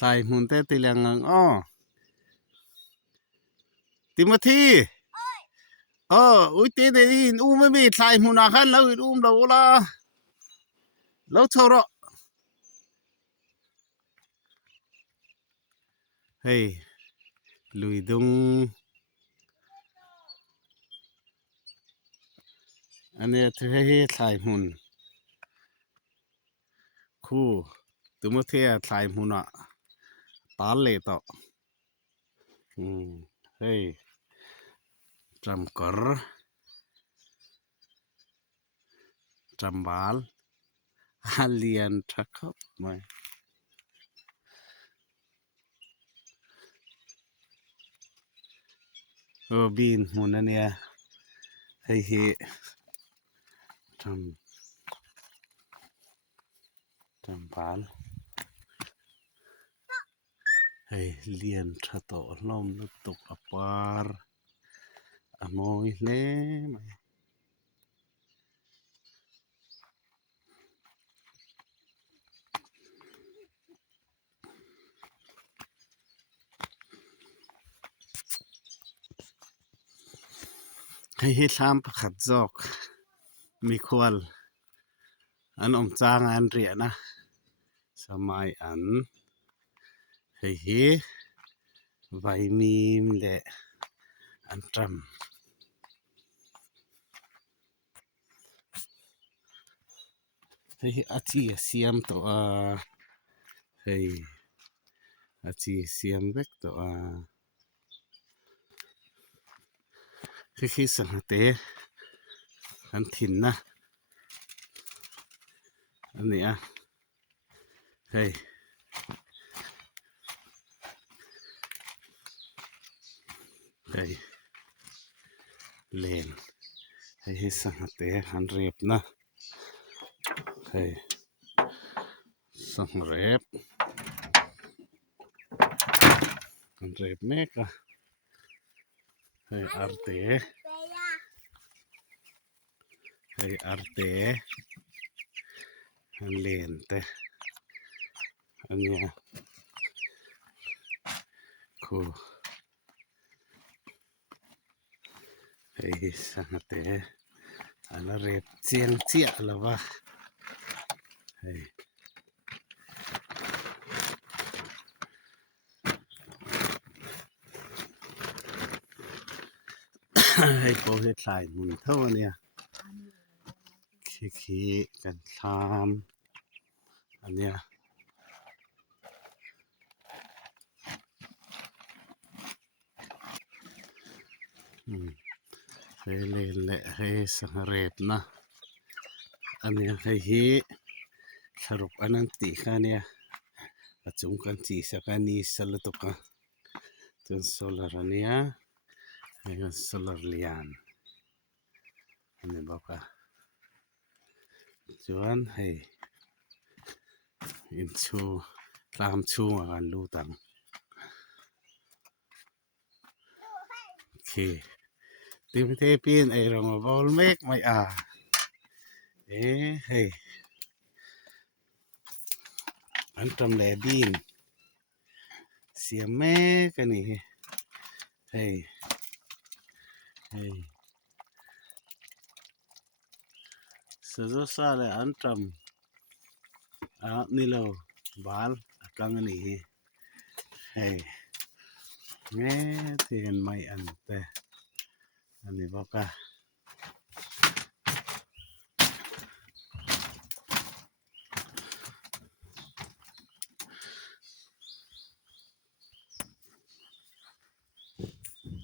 ทายหุ่นแต่ติลังงังอ้อติมธีอุ้ยเตเดอินอูไม่มีทายหุ่นอาคันแล้วอุ้มเราละแล้วเท่าระเฮ้ยลุยดุงอันนี้เธอให้ทายหุ่นคู่ติมธีทายหุ่นอ่ะตาเลยต่อเฮ้ยจำกรจำบาลฮัลเลียนทักครับไม่บีนหุ่นอันเนี้ยเฮ้ยจำบาลเฮ้ยเลียนทัตโลมลุตกอปาร์อโมยเล่ไหมให้ทำประคัดจอกมีควรอันจางอันเรียนะสมัยอันให้ไวมีมและอันจำให้อาชีเสียมตัวให้อาชีเสียมเวกตัวสังเตอันถิ่นนะอันนี้เฮ้ยเลนให้สังเตอันเรียบนะเฮ้ยสังเรียบอันเรียบเมกเฮ้ยอาร์เตอันเลนเตอันนี้คู่เฮ้ยสังเตอันเรียบเจียงเจียแล้ววะเฮ้ยให้โปรเฮ็ดสายหุ่นเท่าเนี่ยขี้กันทามอันเนี้ยให้เล่นและให้สังเรบนะอันเนี้ยให้สรุปอันนั้นติค่ะเนี่ยอาจุงกันจีสักนี้สลัดตุกะจนโซลาร์เนี่ยให้โซลาร์เลียนอันนี้บอกว่าจวนให้อินชูตามชูมากันรู้ตังโอเคติมเทปีนไอรองบอลเมกไม่เฮ้ยอันทำแลบีนเสียแม่กันนี่เฮ้ยสุดซาเลยอันทำนี่เราบาลกังนี่เฮ้ยแม่ที่เห็นไม่อันแต่อันนี้บอกว่า